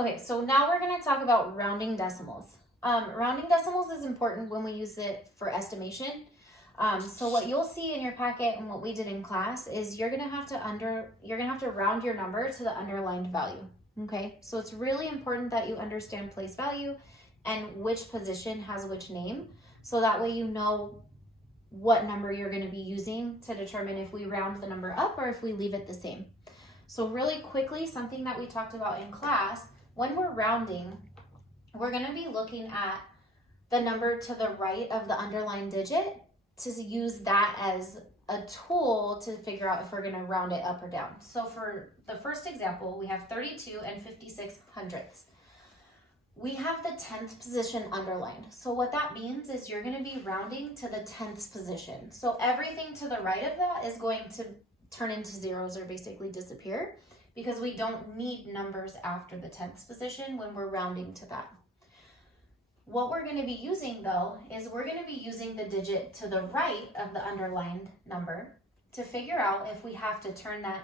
Okay, so now we're going to talk about rounding decimals. Rounding decimals is important when we use it for estimation. So what you'll see in your packet and what we did in class is you're gonna have to round your number to the underlined value. Okay, so it's really important that you understand place value and which position has which name, so that way you know what number you're going to be using to determine if we round the number up or if we leave it the same. So really quickly, something that we talked about in class, when we're rounding, we're going to be looking at the number to the right of the underlined digit to use that as a tool to figure out if we're going to round it up or down. So for the first example, we have 32 and 56 hundredths. We have the 10th position underlined. So what that means is you're going to be rounding to the 10th position. So everything to the right of that is going to turn into zeros or basically disappear, because we don't need numbers after the 10th position when we're rounding to that. What we're going to be using though is we're going to be using the digit to the right of the underlined number to figure out if we have to turn that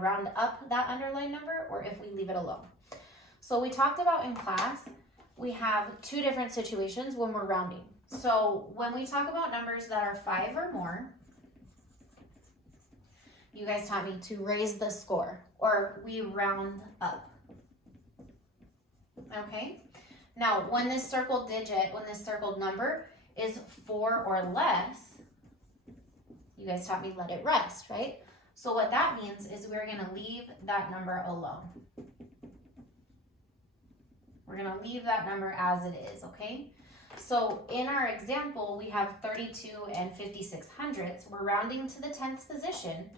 round up that underlined number or if we leave it alone. So we talked about in class, we have two different situations when we're rounding. So when we talk about numbers that are 5 or more, you guys taught me to raise the score, or we round up. Okay? Now, when this circled digit, when this circled number is 4 or less, you guys taught me let it rest, right? So what that means is we're going to leave that number alone. We're going to leave that number as it is, okay? So in our example, we have 32 and 56 hundredths. We're rounding to the 10th position.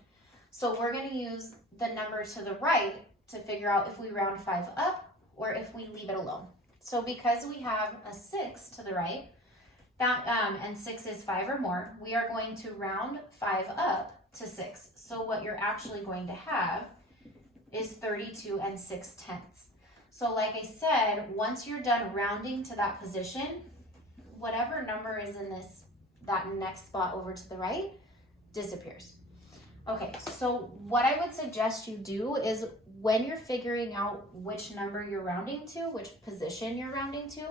So we're going to use the number to the right to figure out if we round 5 up or if we leave it alone. So because we have a 6 to the right, that and 6 is 5 or more, we are going to round 5 up to 6. So what you're actually going to have is 32 and 6/10. So like I said, once you're done rounding to that position, whatever number is in that next spot over to the right disappears. Okay, so what I would suggest you do is when you're figuring out which number you're rounding to, which position you're rounding to,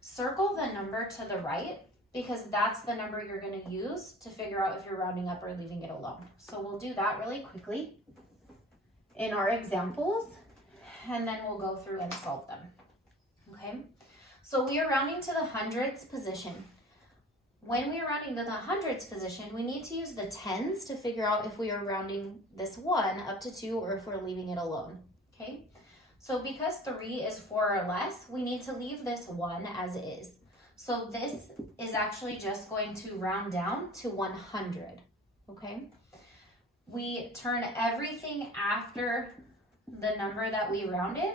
circle the number to the right, because that's the number you're going to use to figure out if you're rounding up or leaving it alone. So we'll do that really quickly in our examples, and then we'll go through and solve them. Okay, so we are rounding to the hundredths position. When we are rounding to the hundredths position, we need to use the tens to figure out if we are rounding this 1 up to 2 or if we're leaving it alone. Okay, so because 3 is 4 or less, we need to leave this 1 as is. So this is actually just going to round down to 100. Okay, we turn everything after the number that we rounded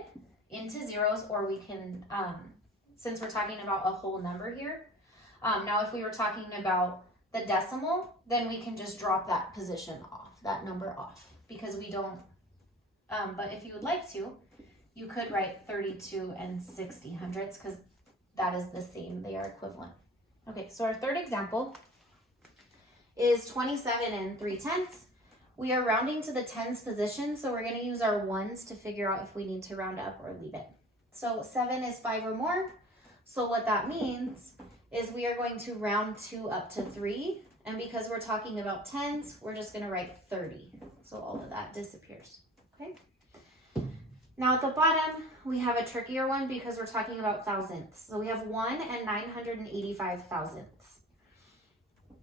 into zeros, or we can, since we're talking about a whole number here, now if we were talking about the decimal, then we can just drop that position off, that number off, because we don't, but if you would like to, you could write 32 and 60 hundredths, because that is the same, they are equivalent. Okay, so our third example is 27 and 3/10. We are rounding to the tens position, so we're going to use our ones to figure out if we need to round up or leave it. So 7 is 5 or more, so what that means is we are going to round 2 up to 3, and because we're talking about tens, we're just going to write 30. So all of that disappears. Okay. Now at the bottom, we have a trickier one because we're talking about thousandths. So we have 1 and 985 thousandths.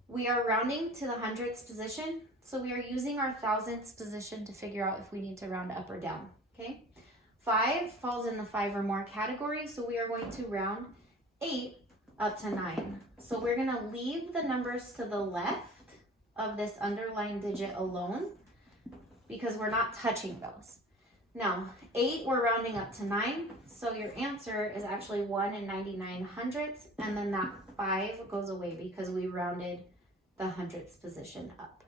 We are rounding to the hundredths position, so we are using our thousandths position to figure out if we need to round up or down. Okay. 5 falls in the 5 or more category, so we are going to round 8 up to 9. So we're going to leave the numbers to the left of this underlined digit alone because we're not touching those. Now, 8, we're rounding up to 9, so your answer is actually 1 and 99 hundredths, and then that 5 goes away because we rounded the hundredths position up.